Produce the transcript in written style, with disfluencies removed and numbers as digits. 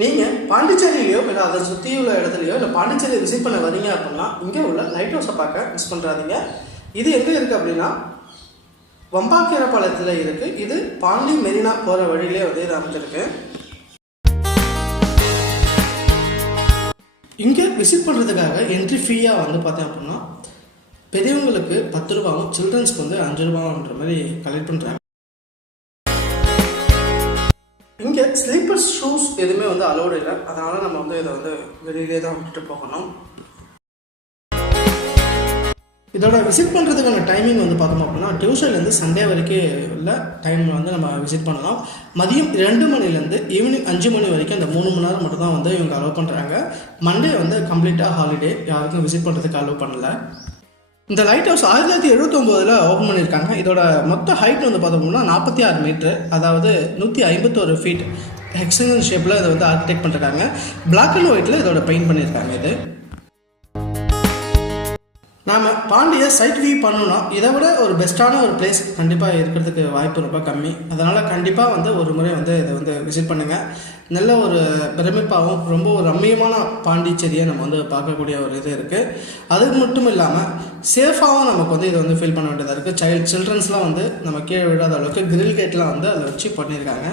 நீங்கள் பாண்டிச்சேரியிலையோ இல்லை அதை சுற்றி உள்ள இடத்துலையோ இல்லை பாண்டிச்சேரி விசிட் பண்ண வரீங்க அப்படின்னா இங்கே உள்ள லைட் ஹவுஸை பார்க்க மிஸ் பண்ணுறாதீங்க. இது எங்கே இருக்குது அப்படின்னா வம்பாக்கீரப்பாளையத்தில் இருக்குது. இது பாண்டி மெரினா போகிற வழியிலே வந்து இது அமைஞ்சிருக்கு. இங்கே விசிட் பண்ணுறதுக்காக என்ட்ரி ஃபீயாக வந்து பார்த்தேன் அப்படின்னா பெரியவங்களுக்கு 10 ரூபாவும் சில்ட்ரன்ஸ்க்கு வந்து 5 ரூபான்ற மாதிரி கலெக்ட் பண்ணுறாங்க. இங்கே ஸ்லீப்பர் ஷூஸ் எதுவுமே வந்து அலோடு இல்லை. அதனால் நம்ம வந்து இதை வந்து வெளியிலே தான் விட்டுட்டு போகணும். இதோட விசிட் பண்ணுறதுக்கான டைமிங் வந்து பார்த்தோம் அப்படின்னா டியூஸ்டேலேருந்து சண்டே வரைக்கும் உள்ள டைமில் வந்து நம்ம விசிட் பண்ணலாம். மதியம் 2 மணிலேருந்து ஈவினிங் 5 மணி வரைக்கும் அந்த 3 மணி நேரம் மட்டும் தான் வந்து இவங்க அலோவ் பண்ணுறாங்க. மண்டே வந்து கம்ப்ளீட்டாக ஹாலிடே, யாருக்கும் விசிட் பண்ணுறதுக்கு அலோவ் பண்ணல. இந்த லைட் ஹவுஸ் 1979 ஓப்பன் பண்ணியிருக்காங்க. இதோட மொத்த ஹைட் வந்து பார்த்தோம்னா 46 மீட்ரு, அதாவது 151 ஃபீட். ஹெக்ஸகன் ஷேப்பில் இதை வந்து ஆர்கிடெக்ட் பண்ணிருக்காங்க. பிளாக் அண்ட் ஒயிட்டில் இதோட பெயிண்ட் பண்ணியிருக்காங்க. இது நாம் பாண்டியை சைட் வியூ பண்ணணும்னா இதை விட ஒரு பெஸ்ட்டான ஒரு பிளேஸ் கண்டிப்பாக இருக்கிறதுக்கு வாய்ப்பு ரொம்ப கம்மி. அதனால் கண்டிப்பாக வந்து ஒரு முறை வந்து இதை வந்து விசிட் பண்ணுங்கள். நல்ல ஒரு பிரமிப்பாகவும் ரொம்ப ஒரு ரம்மியமான பாண்டிச்சேரியை நம்ம வந்து பார்க்கக்கூடிய ஒரு இது இருக்குது. அது மட்டும் இல்லாமல் சேஃபாகவும் நமக்கு வந்து இதை வந்து ஃபீல் பண்ண வேண்டியதாக இருக்குது. சில்ட்ரன்ஸ்லாம் வந்து நம்ம கீழே விடாத அளவுக்கு கிரில் கேட்லாம் வந்து அதை வச்சு பண்ணியிருக்காங்க.